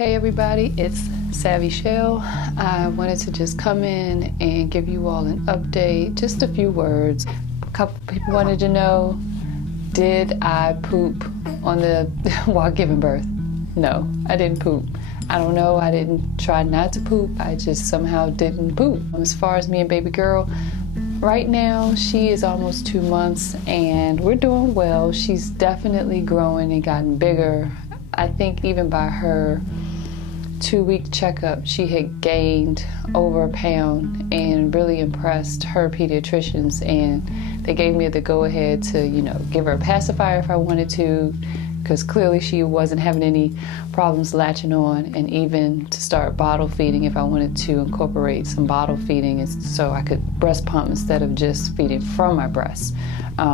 Hey everybody, it's Savvy Shell. I wanted to just come in and give you all an update, just a few words. A couple people wanted to know, did I poop while giving birth? No, I didn't poop. I don't know, I didn't try not to poop, I just somehow didn't poop. As far as me and baby girl, right now she is almost 2 months and we're doing well. She's definitely growing and gotten bigger. I think even by her 2-week checkup, she had gained over a pound and really impressed her pediatricians, and they gave me the go-ahead to, give her a pacifier if I wanted to, because clearly she wasn't having any problems latching on, and even to start bottle feeding if I wanted to incorporate some bottle feeding so I could breast pump instead of just feeding from my breast.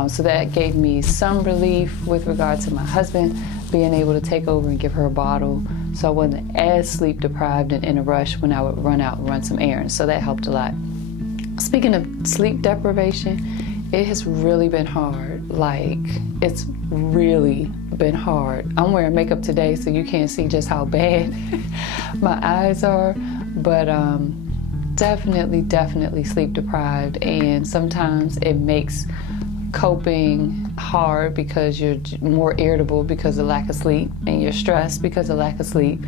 So that gave me some relief with regard to my husband being able to take over and give her a bottle, so I wasn't as sleep deprived and in a rush when I would run out and run some errands. So that helped a lot. Speaking of sleep deprivation, it has really been hard. Like, it's really been hard. I'm wearing makeup today, so you can't see just how bad my eyes are, but definitely sleep deprived, and sometimes it makes coping hard because you're more irritable because of lack of sleep, and you're stressed because of lack of sleep,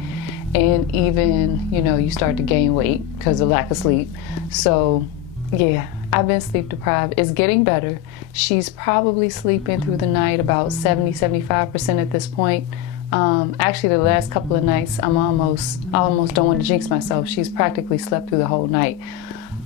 and even you start to gain weight because of lack of sleep. So yeah, I've been sleep deprived. It's getting better. She's probably sleeping through the night about 70-75% at this point. Actually, the last couple of nights I almost don't want to jinx myself. She's practically slept through the whole night,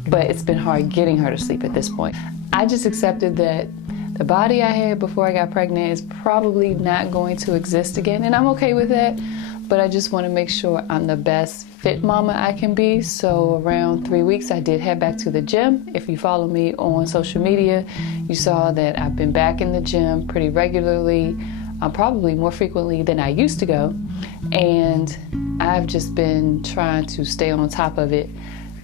but it's been hard getting her to sleep at this point. I just accepted that the body I had before I got pregnant is probably not going to exist again, and I'm okay with that, but I just want to make sure I'm the best fit mama I can be. So around 3 weeks, I did head back to the gym. If you follow me on social media, you saw that I've been back in the gym pretty regularly, probably more frequently than I used to go, and I've just been trying to stay on top of it.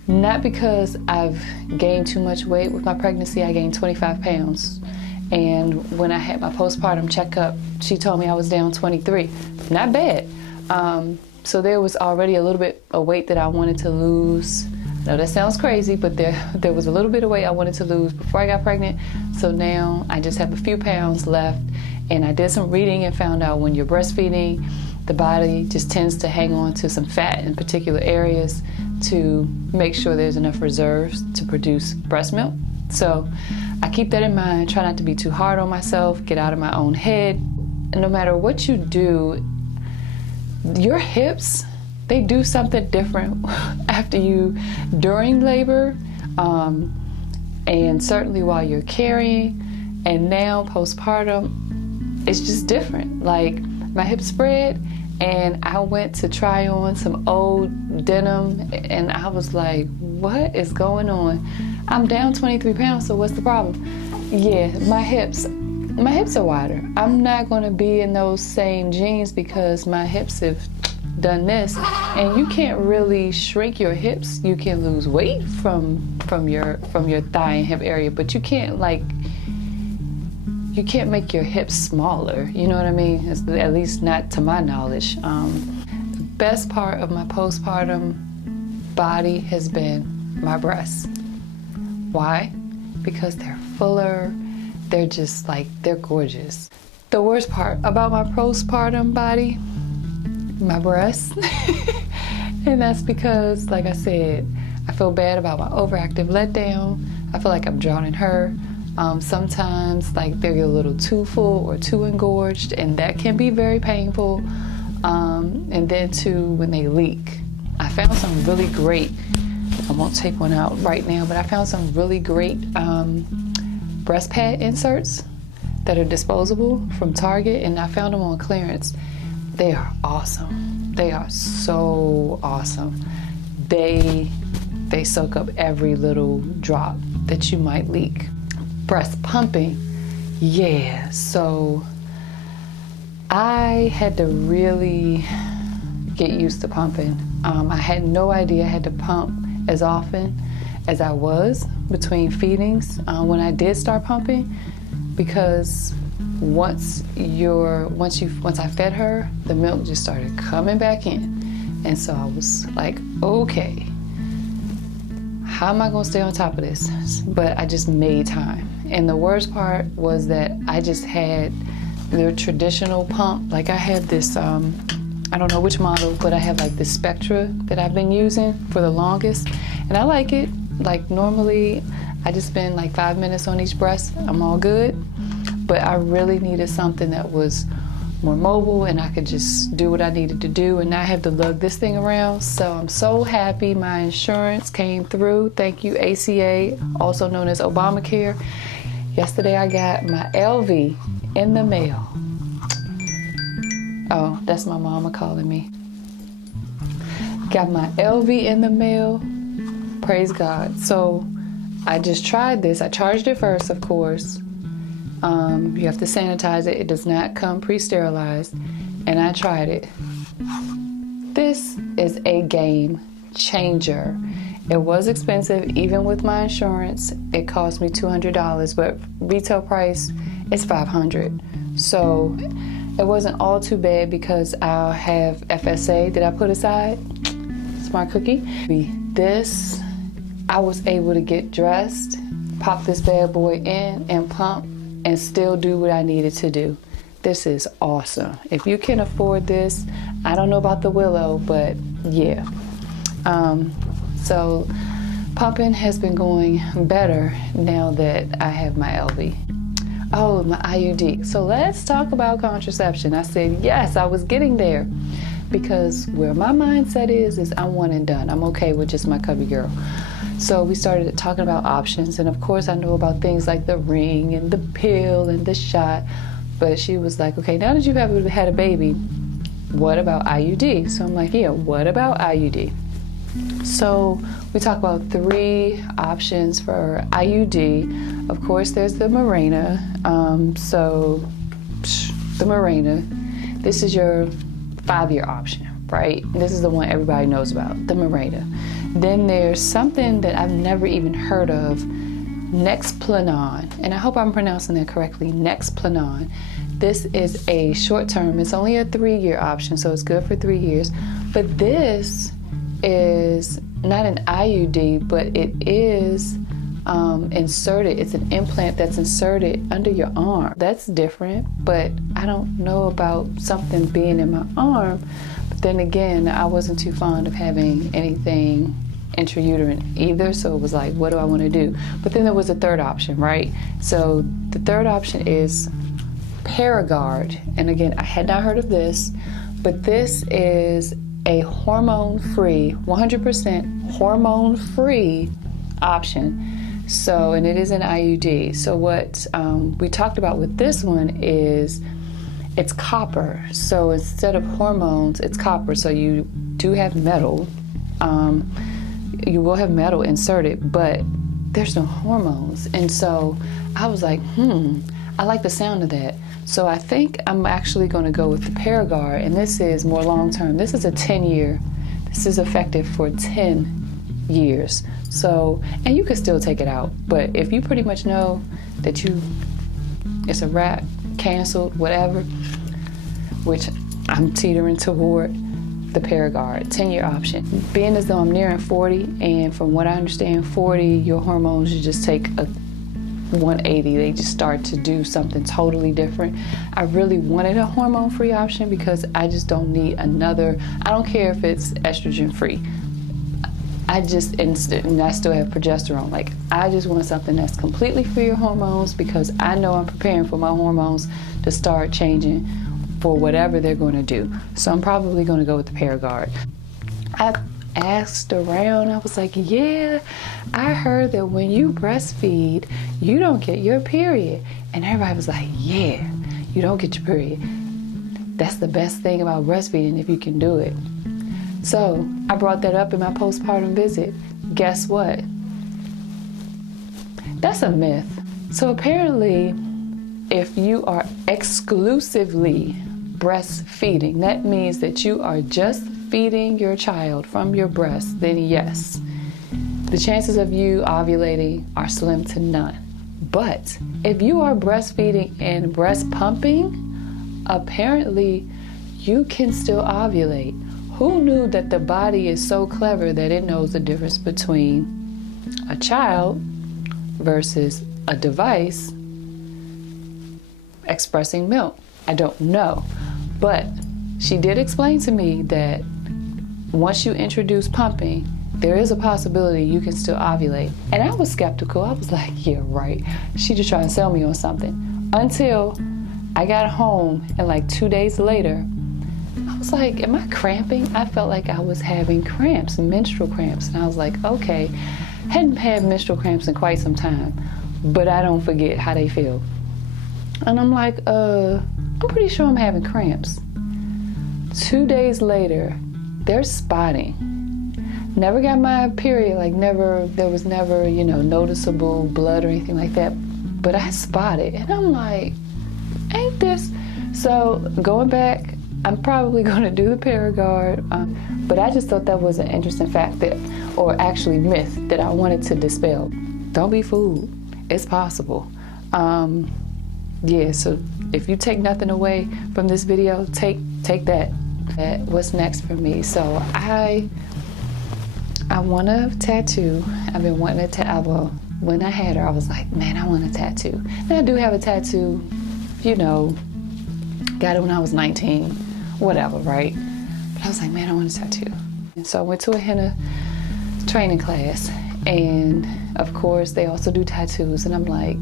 Not because I've gained too much weight. With my pregnancy, I gained 25 pounds. And when I had my postpartum checkup, she told me I was down 23. Not bad. So there was already a little bit of weight that I wanted to lose. I know that sounds crazy, but there was a little bit of weight I wanted to lose before I got pregnant. So now I just have a few pounds left. And I did some reading and found out when you're breastfeeding, the body just tends to hang on to some fat in particular areas to make sure there's enough reserves to produce breast milk. So I keep that in mind, try not to be too hard on myself, get out of my own head. And no matter what you do, your hips, they do something different after you, during labor, and certainly while you're carrying, and now postpartum, it's just different. Like, my hips spread, and I went to try on some old denim, and I was like, what is going on? I'm down 23 pounds, so what's the problem? Yeah, my hips are wider. I'm not gonna be in those same jeans because my hips have done this. And you can't really shrink your hips. You can lose weight from your thigh and hip area, but you can't make your hips smaller. You know what I mean? At least not to my knowledge. The best part of my postpartum body has been my breasts. Why? Because they're fuller, they're just they're gorgeous. The worst part about my postpartum body, my breasts, and that's because, like I said, I feel bad about my overactive letdown. I feel like I'm drowning her. Sometimes they get a little too full or too engorged, and that can be very painful. And then too, when they leak. I found some really great, I won't take one out right now, but I found some really great breast pad inserts that are disposable from Target, and I found them on clearance. They are awesome. They are so awesome. They soak up every little drop that you might leak. Breast pumping, yeah, so I had to really get used to pumping. I had no idea I had to pump as often as I was between feedings when I did start pumping, because once I fed her, the milk just started coming back in. And so I was like, okay, how am I gonna stay on top of this? But I just made time. And the worst part was that I just had the traditional pump. Like I have this, I don't know which model, but I have like this Spectra that I've been using for the longest. And I like it. Like normally I just spend like 5 minutes on each breast. I'm all good. But I really needed something that was more mobile and I could just do what I needed to do and not have to lug this thing around. So I'm so happy my insurance came through. Thank you, ACA, also known as Obamacare. Yesterday I got my LV in the mail. Oh, that's my mama calling me. Got my LV in the mail. Praise God. So I just tried this. I charged it first, of course. You have to sanitize it. It does not come pre-sterilized. And I tried it. This is a game changer. It was expensive, even with my insurance. It cost me $200, but retail price is $500. So it wasn't all too bad because I'll have FSA that I put aside. Smart cookie. This, I was able to get dressed, pop this bad boy in and pump, and still do what I needed to do. This is awesome. If you can afford this, I don't know about the Willow, but yeah. So pumping has been going better now that I have my LV. Oh, my IUD. So let's talk about contraception. I said, yes, I was getting there because where my mindset is I'm one and done. I'm okay with just my cubby girl. So we started talking about options, and of course I know about things like the ring and the pill and the shot, but she was like, okay, now that you've had a baby, what about IUD? So I'm like, yeah, what about IUD? So we talk about 3 options for IUD. Of course, there's the Mirena. The Mirena, this is your 5-year option, right? This is the one everybody knows about, the Mirena. Then there's something that I've never even heard of, Nexplanon, and I hope I'm pronouncing that correctly, Nexplanon. This is a short term, it's only a 3-year option, so it's good for 3 years, but this is not an IUD, but it is inserted. It's an implant that's inserted under your arm. That's different, but I don't know about something being in my arm. But then again, I wasn't too fond of having anything intrauterine either, so it was like, what do I want to do? But then there was a third option, right? So the third option is Paragard, and again, I had not heard of this, but this is a hormone-free, 100% hormone-free option. So, and it is an IUD. So what we talked about with this one is it's copper. So instead of hormones, it's copper. So you do have metal. You will have metal inserted, but there's no hormones. And so I was like, I like the sound of that. So I think I'm actually going to go with the Paragard, and this is more long-term. This is a 10-year. This is effective for 10 years. So, and you can still take it out, but if you pretty much know that it's a wrap, canceled, whatever, which I'm teetering toward, the Paragard, 10-year option. Being as though I'm nearing 40, and from what I understand, 40, your hormones, you just take a 180, they just start to do something totally different. I really wanted a hormone-free option because I just don't need another, I don't care if it's estrogen-free. And I still have progesterone. Like, I just want something that's completely free of hormones because I know I'm preparing for my hormones to start changing for whatever they're going to do. So I'm probably going to go with the Paragard. I asked around, I was like, yeah, I heard that when you breastfeed, you don't get your period. And everybody was like, yeah, you don't get your period. That's the best thing about breastfeeding if you can do it. So I brought that up in my postpartum visit. Guess what? That's a myth. So apparently, if you are exclusively breastfeeding, that means that you are just feeding your child from your breast, then yes, the chances of you ovulating are slim to none. But if you are breastfeeding and breast pumping, apparently you can still ovulate. Who knew that the body is so clever that it knows the difference between a child versus a device expressing milk? I don't know. But she did explain to me that once you introduce pumping, there is a possibility you can still ovulate. And I was skeptical. I was like, yeah, right. She just trying to sell me on something. Until I got home and like 2 days later, I was like, am I cramping? I felt like I was having cramps, menstrual cramps. And I was like, okay, hadn't had menstrual cramps in quite some time, but I don't forget how they feel. And I'm like, I'm pretty sure I'm having cramps. 2 days later, they're spotting. Never got my period, like there was never, noticeable blood or anything like that. But I spotted, and I'm like, ain't this? So going back, I'm probably going to do the Paragard, but I just thought that was an interesting fact or actually myth that I wanted to dispel. Don't be fooled. It's possible. Yeah, so if you take nothing away from this video, take that. What's next for me? So I want a tattoo. I've been wanting a tattoo. Well, when I had her, I was like, man, I want a tattoo. And I do have a tattoo, got it when I was 19, whatever, right? But I was like, man, I want a tattoo. And so I went to a henna training class, and of course, they also do tattoos. And I'm like,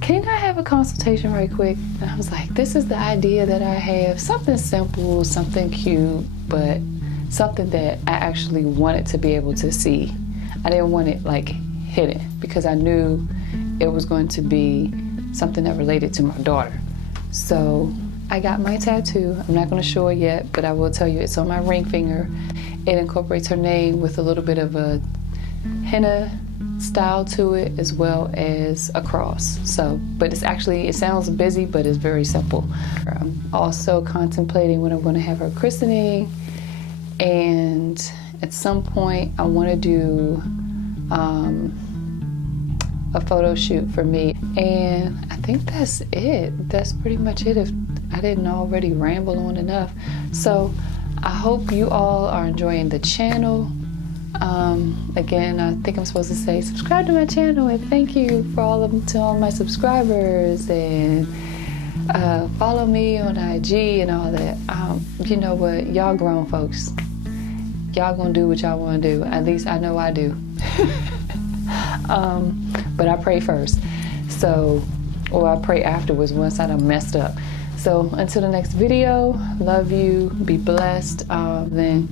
can I have a consultation right quick? And I was like, this is the idea that I have, something simple, something cute, but something that I actually wanted to be able to see. I didn't want it like hidden, because I knew it was going to be something that related to my daughter. So I got my tattoo. I'm not going to show it yet, but I will tell you it's on my ring finger. It incorporates her name with a little bit of a henna style to it, as well as a cross. So, but it sounds busy, but it's very simple. I'm also contemplating when I'm going to have her christening, and at some point I want to do a photo shoot for me, and I think that's it. That's pretty much it, if I didn't already ramble on enough. So I hope you all are enjoying the channel. Again, I think I'm supposed to say subscribe to my channel, and thank you to all my subscribers, and follow me on IG and all that. You know what, y'all grown folks, y'all gonna do what y'all want to do. At least I know I do. But I pray first, or I pray afterwards once I done messed up. So until the next video, love you, be blessed. Then